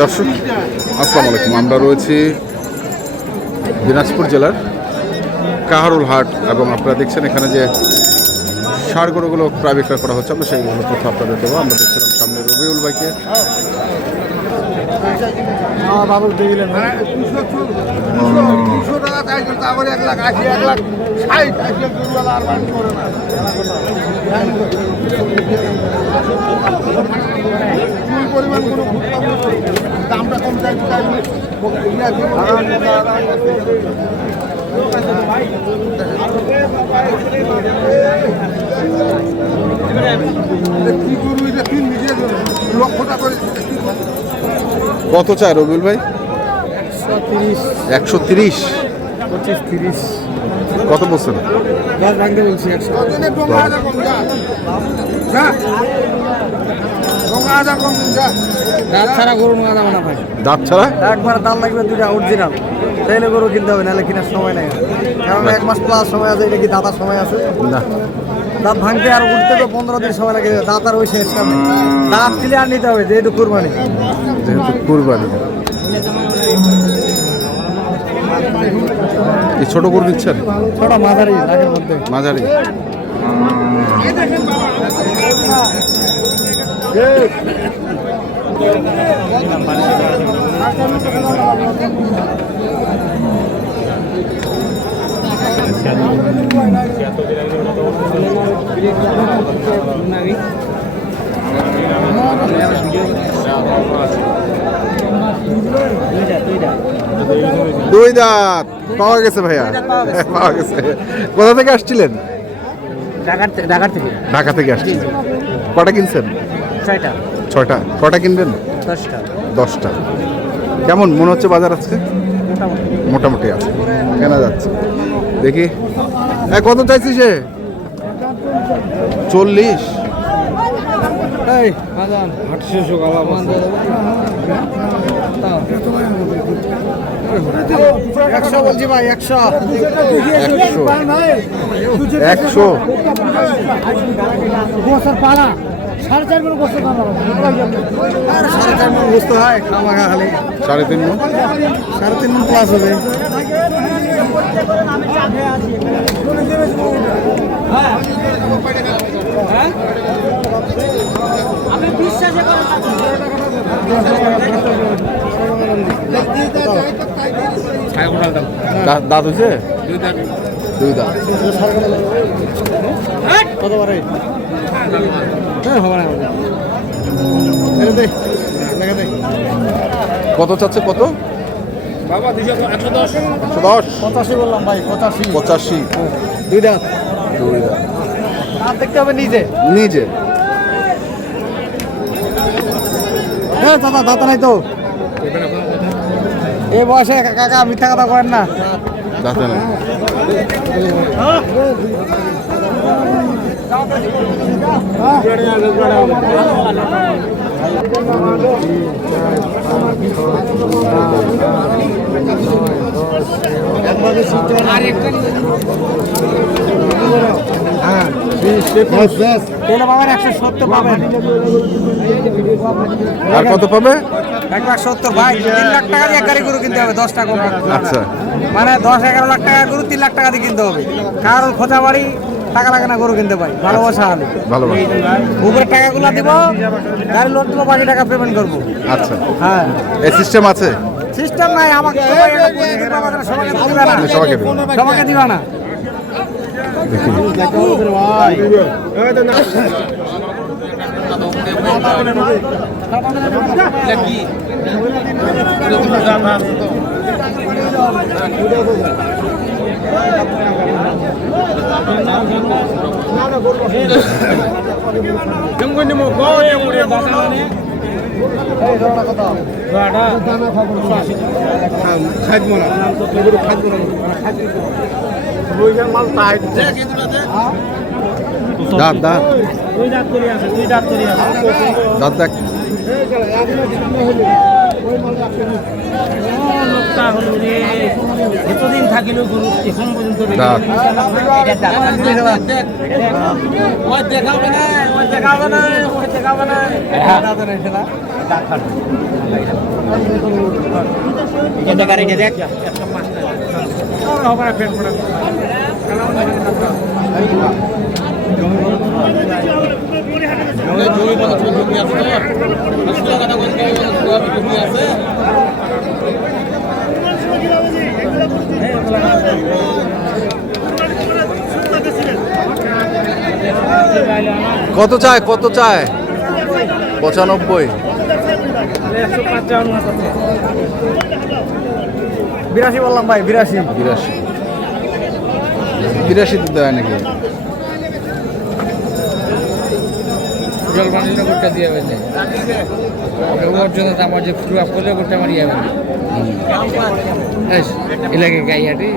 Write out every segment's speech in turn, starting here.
দর্শক আসসালামু আলাইকুম, আমরা রয়েছি দিনাজপুর জেলার কাহারুল হাট এবং আপনারা দেখছেন এখানে যে ষাঁড় গরুগুলো প্রায় বিক্রয় করা হচ্ছে। আমরা সেইগুলো তথ্য আপনাদের দেবো। আমরা দেখছিলাম সামনে রবিউল ভাইকে। দামটা কম কত চায় রবিউল ভাই? 130, 25-30 কত বলছেন? ভাঙতে বলছি 100 দাঁত ছাড়া গরু নেওয়া যাবে না ভাই। দাঁত ছাড়া একবার দাঁত লাগবে দুটা অরিজিনাল, তাইলে গরু কিনতে হবে, নাহলে কেনার সময় নেই। কারণ 1 মাস প্লাস সময় আছে, এটা কি দাঁতার সময় আছে? না, দাঁত ভাঙতে আর উঠতে তো 15 দিন সময় লাগে। দাঁত আর ওই শেষ সামনে, দাঁত ক্লিয়ার নিতে হবে যেহেতু কুরবানি। এই ছোট গরু নিচ্ছেন? ছোট মাঝারি রাগের মধ্যে মাঝারি। দুই দাঁত পাওয়া গেছে ভাইয়া, পাওয়া গেছে। কোথা থেকে আসছিলেন? ঢাকা থেকে আসছিলেন। কটা কিনছেন? 6টা। কটা কিনবেন? 10টা। কেমন মনে হচ্ছে বাজার আজকে? মোটামুটি আছে, কেনা যাচ্ছে। দেখি কত চাইছি সে? 40। বলছি ভাই 100 বছর পালা 4.5 মণ বছর পালা 4.5 মণ বস্তু হয় খামাখা খালি 3.5 মণ 3.5 মণ প্লাস হবে। আমি বিশ্বাসে করেন দাঁত হয়েছে? 2 দাঁত। কত বারে কত চাচ্ছে? কত বাবা? 110। 85 বললাম ভাই। 85। 2 দাঁত। দাঁত দেখতে হবে নিজে। দাদা দাঁত নাই তো এই বয়সে? কাকা মিথ্যা কথা করেন না। দাঁতে নাই। আর কত পাবে? 1,70,000 ভাই। 3 লাখ টাকা দিয়ে এক গাড়ি গরু কিনতে হবে। 10টা গরু। আচ্ছা, মানে 10-11 লাখ টাকা গরু 3 লাখ টাকা দিয়ে কিনতে হবে। কারণ খোঁচা বাড়ি টাকা লাগে না গরু কিনতে পাই। ভালোবাসা হলে উপরের টাকাগুলো দিব, গাড়ি লোন দেবো, বাকি টাকা পেমেন্ট করবো। আচ্ছা, হ্যাঁ এই সিস্টেম আছে? সিস্টেম নাই। আমাকে সবাইকে দিবা না। দাঁত দাঁত দাঁত দেখ এতদিন থাকিল গরু এখন পর্যন্ত দাঁত কত চায় 95 82 বললাম ভাই 82 82 দেয় নাকি? জলবানিটা করতে দিয়ে হবে ওর জন্য আমার যে পুরো করলে করতে আমার ইয়ে হবে এলাকে গাইয়াটি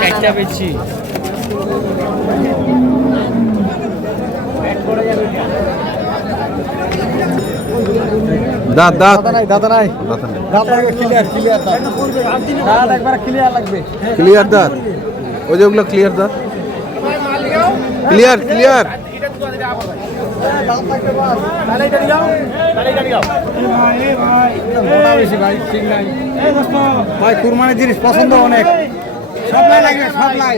চারটা বেচছি দাঁত দাঁত দাদা নাই ক্লিয়ার দাঁত ওই যে ওগুলো ক্লিয়ার দাঁত ক্লিয়ার ভাই কুরবানির জিনিস পছন্দ অনেক সব লাই লাগবে সব লাই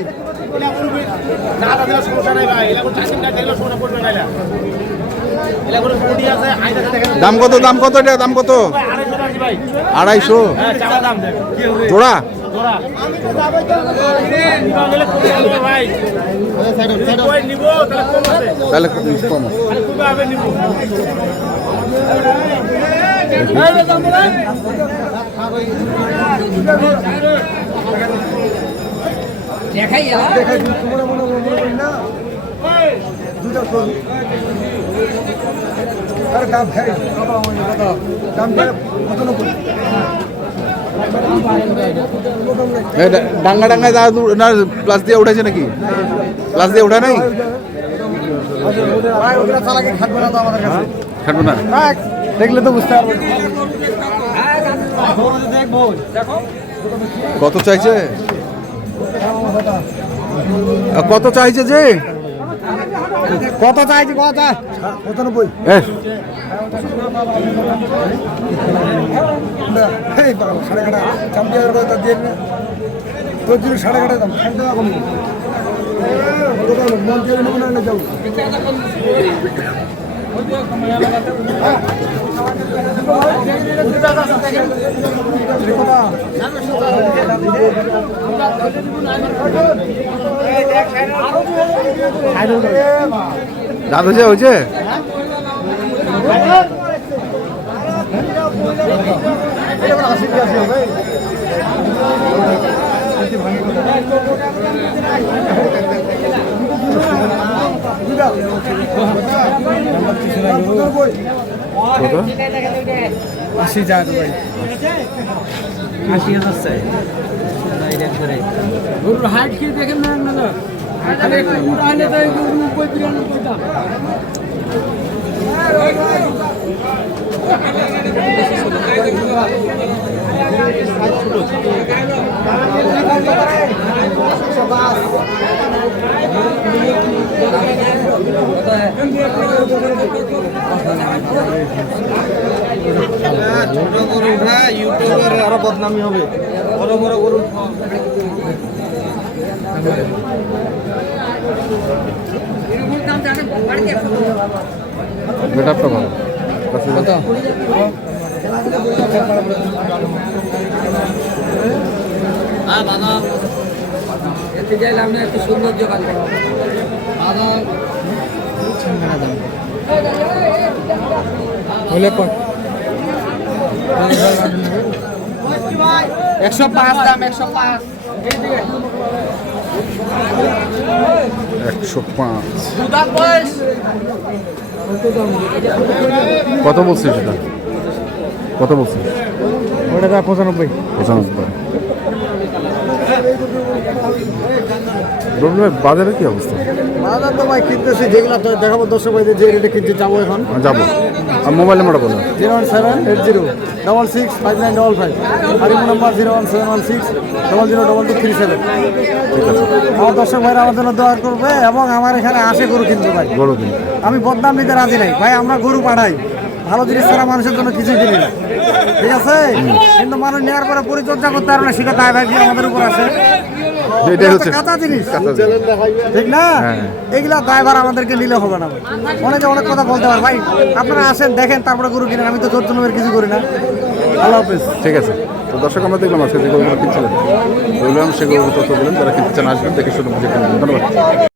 দাম কত এটা দাম কত 250 জোড়া তাহলে কম দেখাই ডাঙ্গা না প্লাস দিয়ে উঠেছে নাকি? প্লাস দিয়ে উঠা নাই? খাটবো না দেখলে তো বুঝতে পারবো কত চাইছে যে কত চাইছি কথা 95 সাড়ে কাটা চামড়িয়ার কথা দিয়ে তোর জন্য সাড়ে কাটা দাম 100 টাকা কম মন দিয়ে নেবো না যাও দাঁত হয়েছে কত 80,000 ভাই 80,000 চাই গরুর হাইট কি দেখেন না আরে একটু উড়াইলে তো গরু 95 দাম ছোট গরু না ইউটিউবার আরো বদনামি হবে বড় বড় গরু বেটারটা ভালো কত দাদা এতে যাইলে আপনি একটু সুন্দর জোগাড় করবো দাদা হলে 105 দাম 105 কত বলছিস এটা কত বলছিস ওটা 95 বাজারে কি অবস্থা? বাজার তো ভাই কিনতেছি যেগুলো দেখাবো দর্শক ভাইদের যে রেটে কিনতে যাবো এখন যাবো আর মোবাইল নাম্বারটা বলুন। 01780665955 আর ইমো নাম্বার 01716002237। ঠিক আছে, আমার দর্শক ভাইরা আমার জন্য দোয়া করবে এবং আমার এখানে আসে গরু কিনতে ভাই। গরু কিনতে আমি বদনাম নিতে রাজি নাই ভাই, আমরা গরু পাঠাই, ভালো জিনিস ছাড়া মানুষের জন্য কিছুই কিনি না, ঠিক আছে? কিন্তু মানুষ নেওয়ার পরে পরিচর্যা করতে পারবে না, সেটা দায় ভাই আমাদের উপর আছে। এটাই হচ্ছে কাঁচা জিনিস, কাঁচা জিনিস। ঠিক না? হ্যাঁ। এগুলা দায়ভার আমাদেরকে নিলে হবে না ভাই। অনেকে অনেক কথা বলতে পারে ভাই, আপনারা আসেন দেখেন তারপরে গরু কিনেন, আমি তো জোর জন্মের কিছু করি না। আল্লাহ হাফেজ। ঠিক আছে, তো দর্শক আমরা দেখলাম আজকে যে গরুগুলো কিনছিলেন বললাম, সেগুলো তথ্য বলেন, যারা কিনতে চান আসবেন, দেখে শুনে বুঝে কিনবেন। ধন্যবাদ।